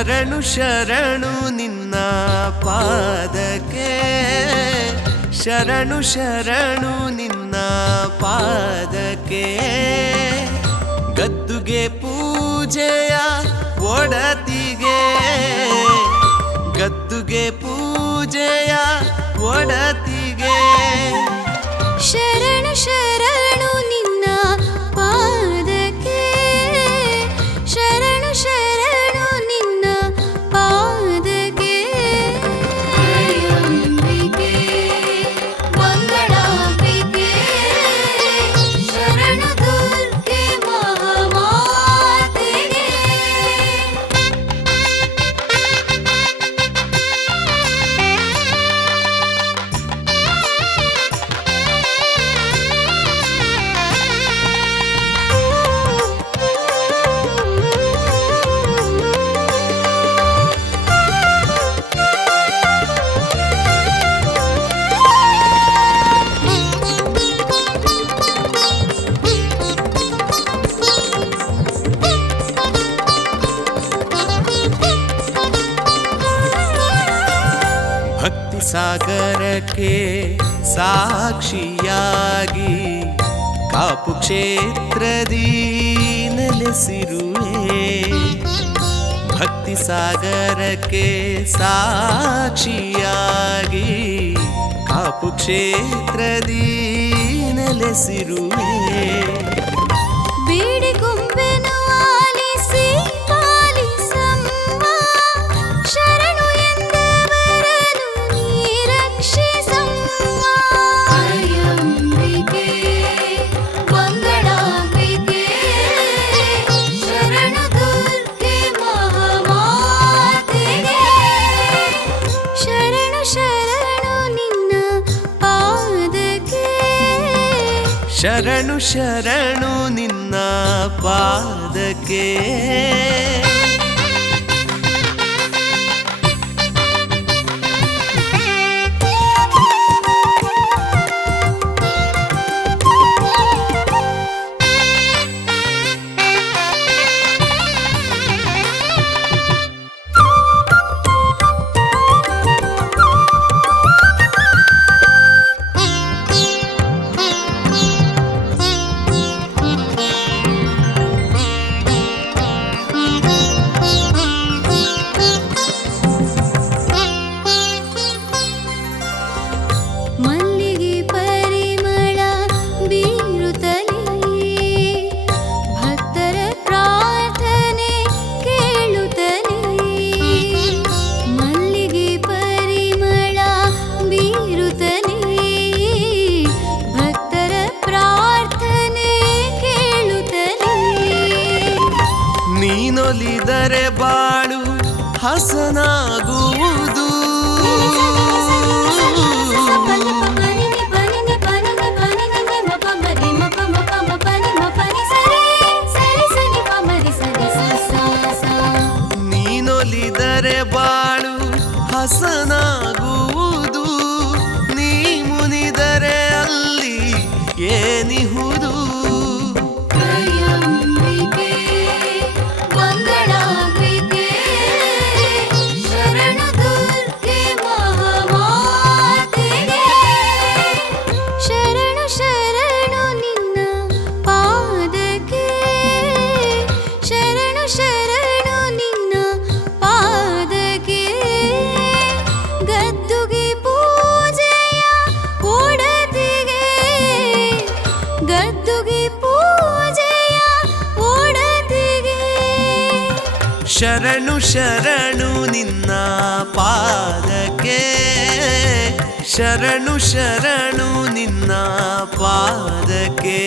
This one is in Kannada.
ಶರಣು ಶರಣು ನಿನ್ನ ಪಾದಕ್ಕೆ, ಶರಣು ಶರಣು ನಿನ್ನ ಪಾದಕ್ಕೆ. ಗದ್ದುಗೆ ಪೂಜೆಯ ಒಡತಿಗೆ, ಗದ್ದುಗೆ ಪೂಜೆಯ ಒಡತಿಗೆ. ಶರಣು ಶರಣು ನಿನ್ನ ಪಾದಕ್ಕೆ, ಶರಣು ಶರಣು ನಿನ್ನ ಪಾದಕ್ಕೆ. ಅಂಬಿಕೆ ಮಂಗಳಾಂಬಿಕೆ, ಶರಣು ದುರ್ಗೆ ಮಹಾಮಾತೆಗೆ. ಭಕ್ತಿ ಸಾಗರಕ್ಕೆ ಸಾಕ್ಷಿಯಾಗಿ ಕಾಪು ಕ್ಷೇತ್ರದಿ ನೆಲೆಸಿರುವೆ. ಭಕ್ತಿ ಸಾಗರಕ್ಕೆ ಸಾಕ್ಷಿಯಾಗಿ ಕಾಪು ಕ್ಷೇತ್ರದಿ ನೆಲೆಸಿರುವೆ. ಬೇಡಿಕೊಂಬೆನು ಆಲಿಸಿ ಪಾಲಿಸಮ್ಮ, ಶರಣು ಎಂದವರನು ನೀ ರಕ್ಷಿಸಮ್ಮ. ಅಂಬಿಕೆ ಮಂಗಳಾಂಬಿಕೆ, ಶರಣು ದುರ್ಗೆ ಮಹಾಮಾತೆಗೆ. ಶರಣು ಶರಣು ನಿನ್ನ ಪಾದಕ್ಕೆ, ಶರಣು ಶರಣು ನಿನ್ನ ಪಾದಕ್ಕೆ. ಮಲ್ಲಿಗೆ ಪರಿಮಳ ಬೀರುತ್ತಲೇ ಭಕ್ತರ ಪ್ರಾರ್ಥನೆ ಕೇಳುತ್ತಲೇ. ಮಲ್ಲಿಗೆ ಪರಿಮಳ ಬೀರುತ್ತಲೇ ಭಕ್ತರ ಪ್ರಾರ್ಥನೆ ಕೇಳುತ್ತಲೇ. ನೀನೊಲಿದರೆ ಬಾಳು ಹಸನಾಗುವುದು, ನೀನೊಲಿದರೆ ಬಾಳು ಹಸನಾಗುವುದು. ನೀ ಮುನಿದರೆ ಅಲ್ಲಿ ಏನಿಹುದು. ಅಂಬಿಕೆ ಮಂಗಳಾಂಬಿಕೆ, ಶರಣು ದುರ್ಗೆ ಮಹಾಮಾತೆಗೆ. ಶರಣು ಶರಣು ನಿನ್ನ ಪಾದಕ್ಕೆ, ಶರಣು ಶರಣು ನಿನ್ನ ಪಾದಕ್ಕೆ. ಗದ್ದುಗೆ ಪೂಜೆಯ ಒಡತಿಗೆ, ಗದ್ದುಗೆ ಪೂಜೆಯ ಒಡತಿಗೆ. ಶರಣು ಶರಣು ನಿನ್ನ ಪಾದಕ್ಕೆ, ಶರಣು ಶರಣು ನಿನ್ನ ಪಾದಕ್ಕೆ.